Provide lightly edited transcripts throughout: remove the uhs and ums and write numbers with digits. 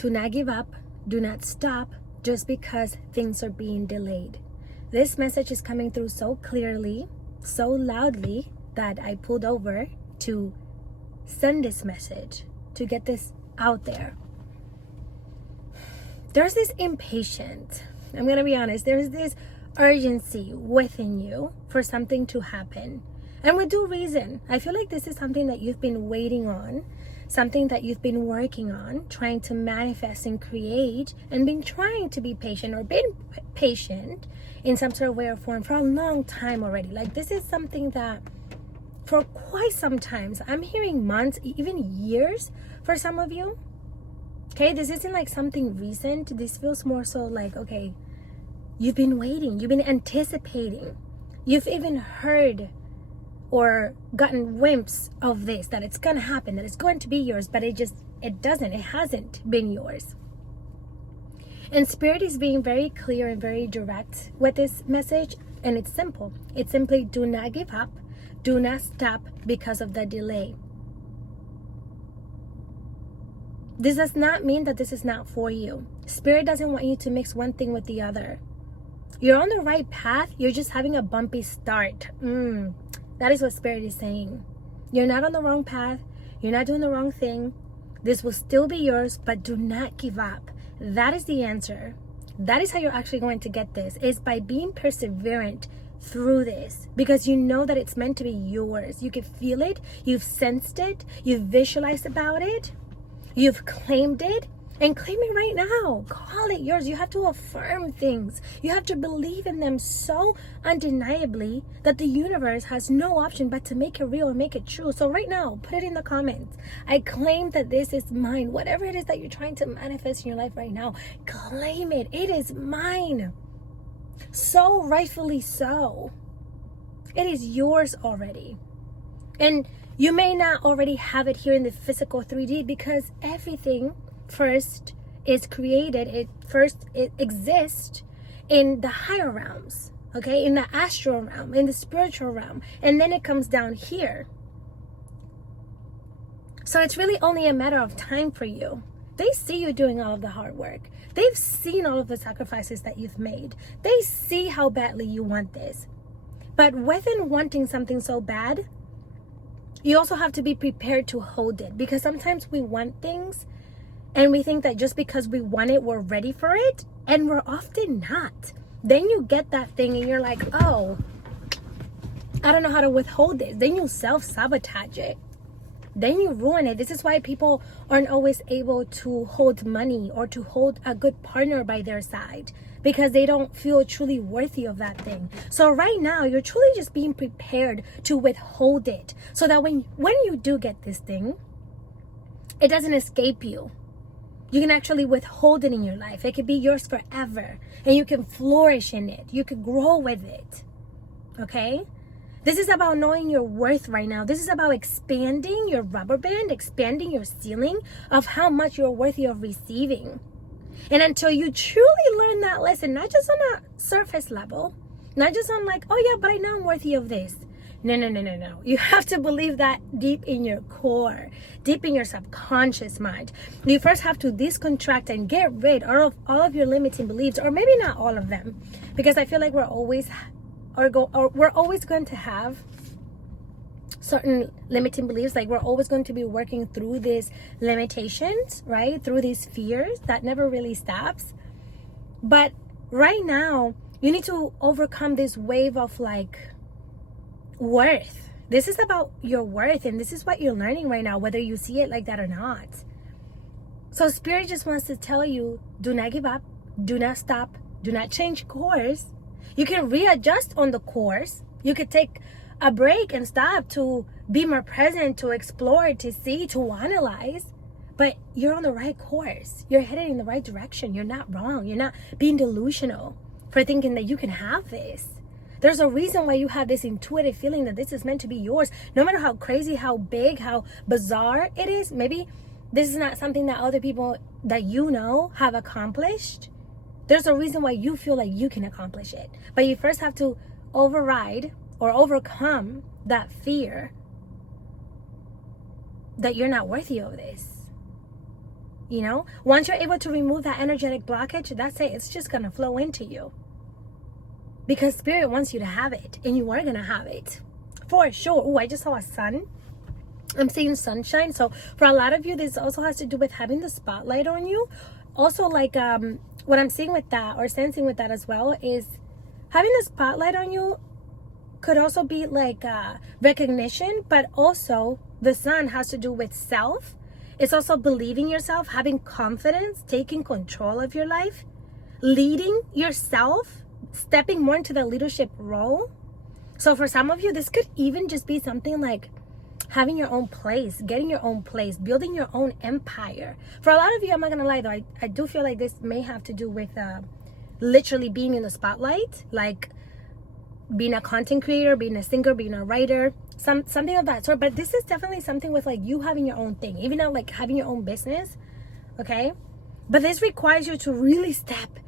Do not give up. Do not stop just because things are being delayed. This message is coming through so clearly, so loudly, that I pulled over to send this message, to get this out there. There's this impatience. I'm going to be honest. There's this urgency within you for something to happen. And with due reason. I feel like this is something that you've been waiting on, something that you've been working on, trying to manifest and create, and been trying to be patient or been patient in some sort of way or form for a long time already. Like, this is something that for quite some times, I'm hearing months, even years for some of you. Okay, this isn't like something recent. This feels more so like, okay, you've been waiting, you've been anticipating, you've even heard or gotten whimps of this, that it's gonna happen, that it's going to be yours, but it hasn't been yours. And Spirit is being very clear and very direct with this message, and it's simple. It's simply, do not give up, do not stop because of the delay. This does not mean that this is not for you. Spirit doesn't want you to mix one thing with the other. You're on the right path, you're just having a bumpy start. That is what Spirit is saying. You're not on the wrong path. You're not doing the wrong thing. This will still be yours, but do not give up. That is the answer. That is how you're actually going to get this, is by being perseverant through this, because you know that it's meant to be yours. You can feel it. You've sensed it. You've visualized about it. You've claimed it. And claim it right now. Call it yours. You have to affirm things. You have to believe in them so undeniably that the universe has no option but to make it real and make it true. So right now, put it in the comments. I claim that this is mine. Whatever it is that you're trying to manifest in your life right now, claim it. It is mine. So rightfully so. It is yours already. And you may not already have it here in the physical 3D, because everything first is created, it exists in the higher realms, okay, in the astral realm, in the spiritual realm, and then it comes down here. So it's really only a matter of time for you. They see you doing all of the hard work. They've seen all of the sacrifices that you've made. They see how badly you want this. But within wanting something so bad, you also have to be prepared to hold it, because sometimes we want things and we think that just because we want it, we're ready for it. And we're often not. Then you get that thing and you're like, oh, I don't know how to withhold this. Then you self-sabotage it. Then you ruin it. This is why people aren't always able to hold money or to hold a good partner by their side, because they don't feel truly worthy of that thing. So right now, you're truly just being prepared to withhold it, so that when you do get this thing, it doesn't escape you. You can actually withhold it in your life. It could be yours forever. And you can flourish in it. You can grow with it. Okay? This is about knowing your worth right now. This is about expanding your rubber band, expanding your ceiling of how much you're worthy of receiving. And until you truly learn that lesson, not just on a surface level, not just on like, oh yeah, but I know I'm worthy of this. No. You have to believe that deep in your core, deep in your subconscious mind. You first have to discontract and get rid of all of your limiting beliefs, or maybe not all of them, because I feel like we're always going to have certain limiting beliefs. Like, we're always going to be working through these limitations, right? Through these fears that never really stops. But right now, you need to overcome this wave of like worth. This is about your worth, and this is what you're learning right now, whether you see it like that or not. So Spirit just wants to tell you, do not give up, do not stop, do not change course. You can readjust on the course. You could take a break and stop to be more present, to explore, to see, to analyze. But you're on the right course. You're headed in the right direction. You're not wrong. You're not being delusional for thinking that you can have this. There's a reason why you have this intuitive feeling that this is meant to be yours. No matter how crazy, how big, how bizarre it is. Maybe this is not something that other people that you know have accomplished. There's a reason why you feel like you can accomplish it. But you first have to override or overcome that fear that you're not worthy of this. You know, once you're able to remove that energetic blockage, that's it. It's just going to flow into you. Because Spirit wants you to have it. And you are going to have it. For sure. Oh, I just saw a sun. I'm seeing sunshine. So for a lot of you, this also has to do with having the spotlight on you. Also, like what I'm seeing with that, or sensing with that as well, is having the spotlight on you could also be like recognition. But also the sun has to do with self. It's also believing yourself, having confidence, taking control of your life, leading yourself, stepping more into the leadership role. So for some of you, this could even just be something like having your own place, getting your own place, building your own empire. For a lot of you, I'm not going to lie though, I do feel like this may have to do with literally being in the spotlight, like being a content creator, being a singer, being a writer, something of that sort. But this is definitely something with like you having your own thing, even now like having your own business, okay? But this requires you to really step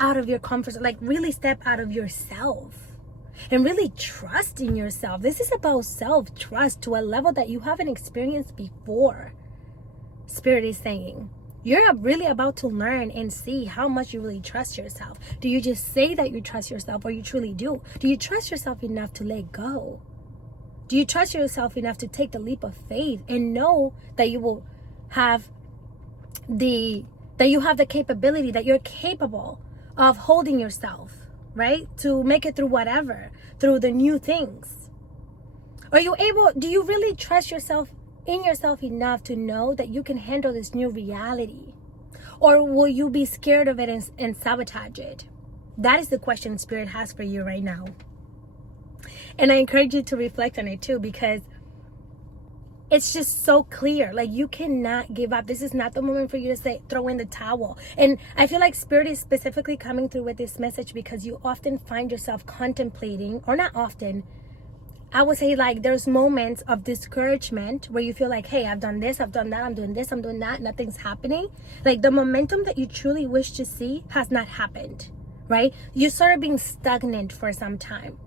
out of your comfort zone, like really step out of yourself and really trust in yourself. This is about self-trust to a level that you haven't experienced before. Spirit is saying, you're really about to learn and see how much you really trust yourself. Do you just say that you trust yourself, or you truly do? Do you trust yourself enough to let go? Do you trust yourself enough to take the leap of faith and know that you will have the capability, that you're capable of holding yourself, right? To make it through whatever, through the new things. Do you really trust yourself in yourself enough to know that you can handle this new reality? Or will you be scared of it and sabotage it? That is the question Spirit has for you right now. And I encourage you to reflect on it too, because it's just so clear. Like, you cannot give up. This is not the moment for you to say, throw in the towel. And I feel like Spirit is specifically coming through with this message because you often find yourself contemplating, or not often, I would say like there's moments of discouragement where you feel like, hey, I've done this, I've done that, I'm doing this, I'm doing that, nothing's happening. Like the momentum that you truly wish to see has not happened, right? You started being stagnant for some time,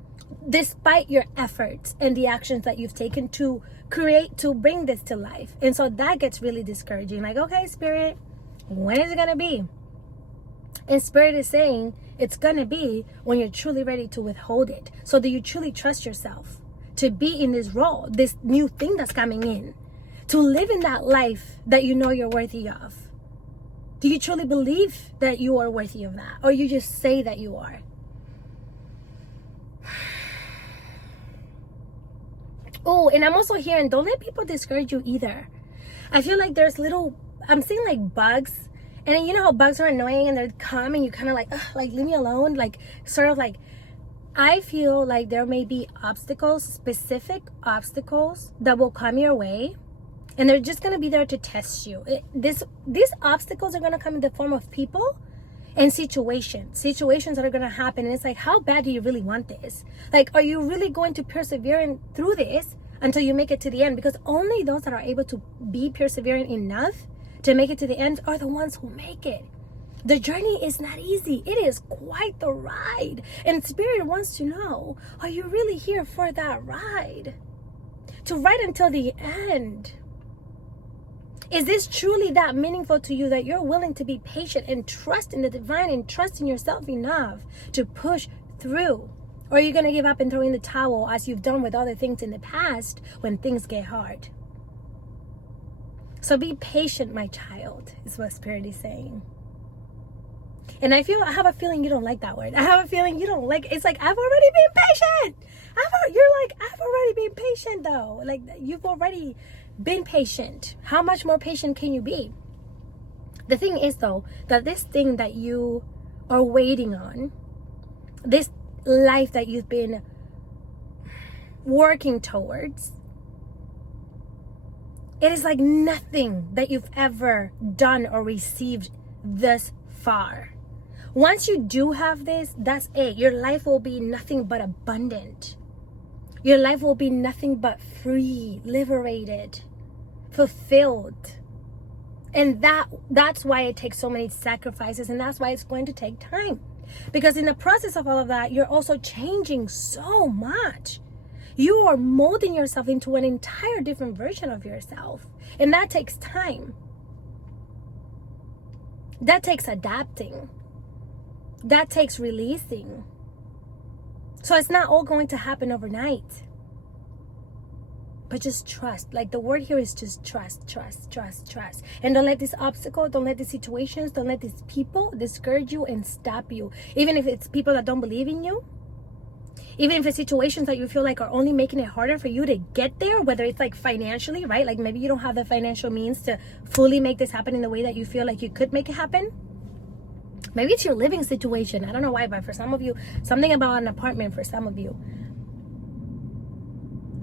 despite your efforts and the actions that you've taken to bring this to life. And so that gets really discouraging. Like, okay, Spirit, when is it gonna be? And Spirit is saying it's gonna be when you're truly ready to withhold it. So do you truly trust yourself to be in this role, this new thing that's coming in, to live in that life that you know you're worthy of? Do you truly believe that you are worthy of that? Or you just say that you are? Oh, and I'm also hearing, don't let people discourage you either. I feel like I'm seeing like bugs. And you know how bugs are annoying and they come and you kind of like leave me alone. Like, sort of like, I feel like there may be specific obstacles that will come your way. And they're just going to be there to test you. These obstacles are going to come in the form of people and situations that are going to happen. And it's like, how bad do you really want this? Like, are you really going to persevere through this until you make it to the end? Because only those that are able to be perseverant enough to make it to the end are the ones who make it. The journey is not easy. It is quite the ride. And Spirit wants to know, are you really here for that ride? To ride until the end. Is this truly that meaningful to you that you're willing to be patient and trust in the divine and trust in yourself enough to push through? Or are you going to give up and throw in the towel as you've done with other things in the past when things get hard? So be patient, my child, is what Spirit is saying. And I have a feeling you don't like that word. I have a feeling you don't like, it's like, I've already been patient. You're like, I've already been patient though. Like, you've already been patient. How much more patient can you be? The thing is though, that this thing that you are waiting on, this life that you've been working towards, it is like nothing that you've ever done or received thus far. Once you do have this, that's it. Your life will be nothing but abundant. Your life will be nothing but free, liberated, fulfilled. And that's why it takes so many sacrifices, and that's why it's going to take time. Because in the process of all of that, you're also changing so much. You are molding yourself into an entire different version of yourself. And that takes time. That takes adapting. That takes releasing. So it's not all going to happen overnight. But just trust. Like the word here is just trust, trust, trust, trust. And don't let this obstacle, don't let these situations, don't let these people discourage you and stop you. Even if it's people that don't believe in you. Even if it's situations that you feel like are only making it harder for you to get there, whether it's like financially, right? Like maybe you don't have the financial means to fully make this happen in the way that you feel like you could make it happen. Maybe it's your living situation. I don't know why, but for some of you, something about an apartment for some of you.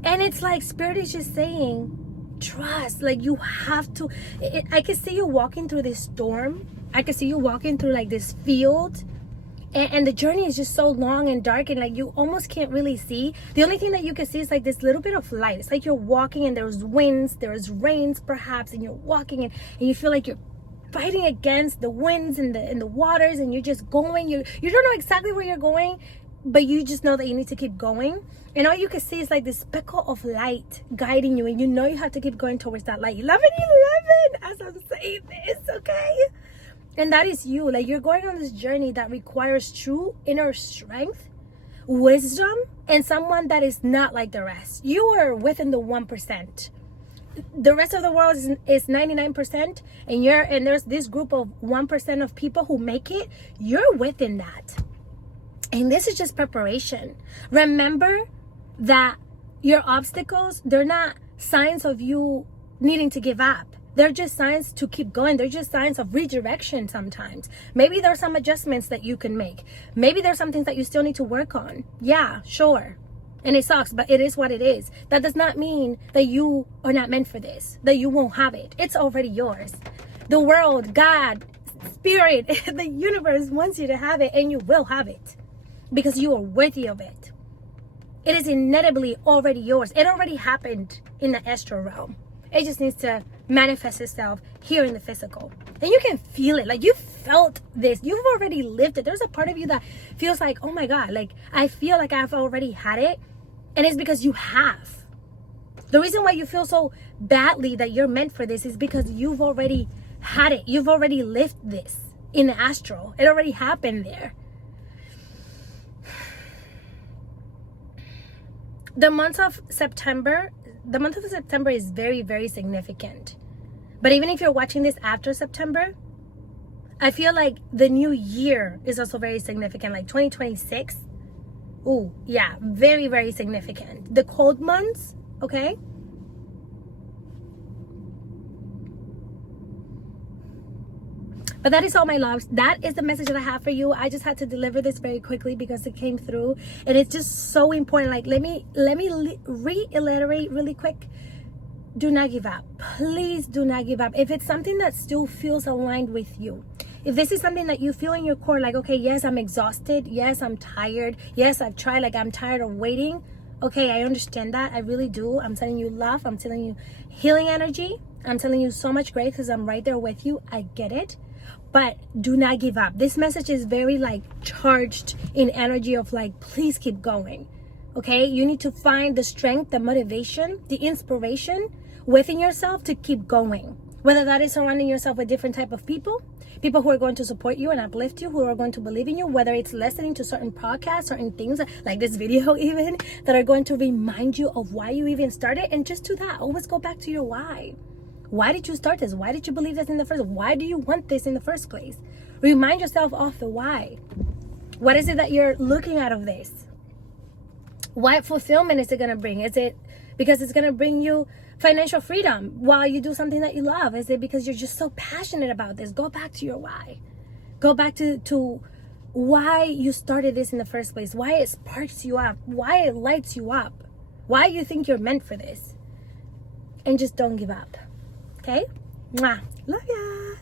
And it's like Spirit is just saying, trust. Like you have to. I can see you walking through this storm. I can see you walking through like this field. And the journey is just so long and dark, and like you almost can't really see. The only thing that you can see is like this little bit of light. It's like you're walking and there's winds, there's rains perhaps, and you're walking and you feel like you're fighting against the winds and the waters, and you're just going. You don't know exactly where you're going, but you just know that you need to keep going. And all you can see is like this speckle of light guiding you, and you know you have to keep going towards that light. 11, as I'm saying this, okay? And that is you. Like you're going on this journey that requires true inner strength, wisdom, and someone that is not like the rest. You are within the 1%. The rest of the world is 99%, and there's this group of 1% of people who make it. You're within that. And this is just preparation. Remember that your obstacles, they're not signs of you needing to give up. They're just signs to keep going. They're just signs of redirection sometimes. Maybe there's some adjustments that you can make. Maybe there's some things that you still need to work on. Yeah, sure. And it sucks, but it is what it is. That does not mean that you are not meant for this, that you won't have it. It's already yours. The world, God, Spirit, the universe wants you to have it, and you will have it because you are worthy of it. It is inevitably already yours. It already happened in the astral realm. It just needs to manifest itself here in the physical. And you can feel it. Like you felt this. You've already lived it. There's a part of you that feels like, oh my God, like I feel like I've already had it. And it's because you have. The reason why you feel so badly that you're meant for this is because you've already had it. You've already lived this in the astral. It already happened there. The month of September is very, very significant. But even if you're watching this after September, I feel like the new year is also very significant, like 2026. Ooh, yeah, very, very significant. The cold months, okay? But that is all, my loves. That is the message that I have for you. I just had to deliver this very quickly because it came through, and it's just so important. Like, let me reiterate really quick. Do not give up. Please do not give up. If it's something that still feels aligned with you, if this is something that you feel in your core, like, okay, yes, I'm exhausted. Yes, I'm tired. Yes, I've tried. Like, I'm tired of waiting. Okay, I understand that. I really do. I'm telling you love. I'm telling you healing energy. I'm telling you so much grace because I'm right there with you. I get it. But do not give up. This message is very like charged in energy of like, please keep going. Okay, you need to find the strength, the motivation, the inspiration within yourself to keep going. Whether that is surrounding yourself with different type of people who are going to support you and uplift you, who are going to believe in you, whether it's listening to certain podcasts, certain things like this video even, that are going to remind you of why you even started. And just do that. Always go back to your why. Why did you start this? Why did you believe this in the first place? Why do you want this in the first place? Remind yourself of the why. What is it that you're looking out of this? What fulfillment is it going to bring? Is it because it's going to bring you financial freedom while you do something that you love? Is it because you're just so passionate about this? Go back to your why. Go back to why you started this in the first place. Why it sparks you up. Why it lights you up. Why you think you're meant for this. And just don't give up. Okay? Mwah. Love ya.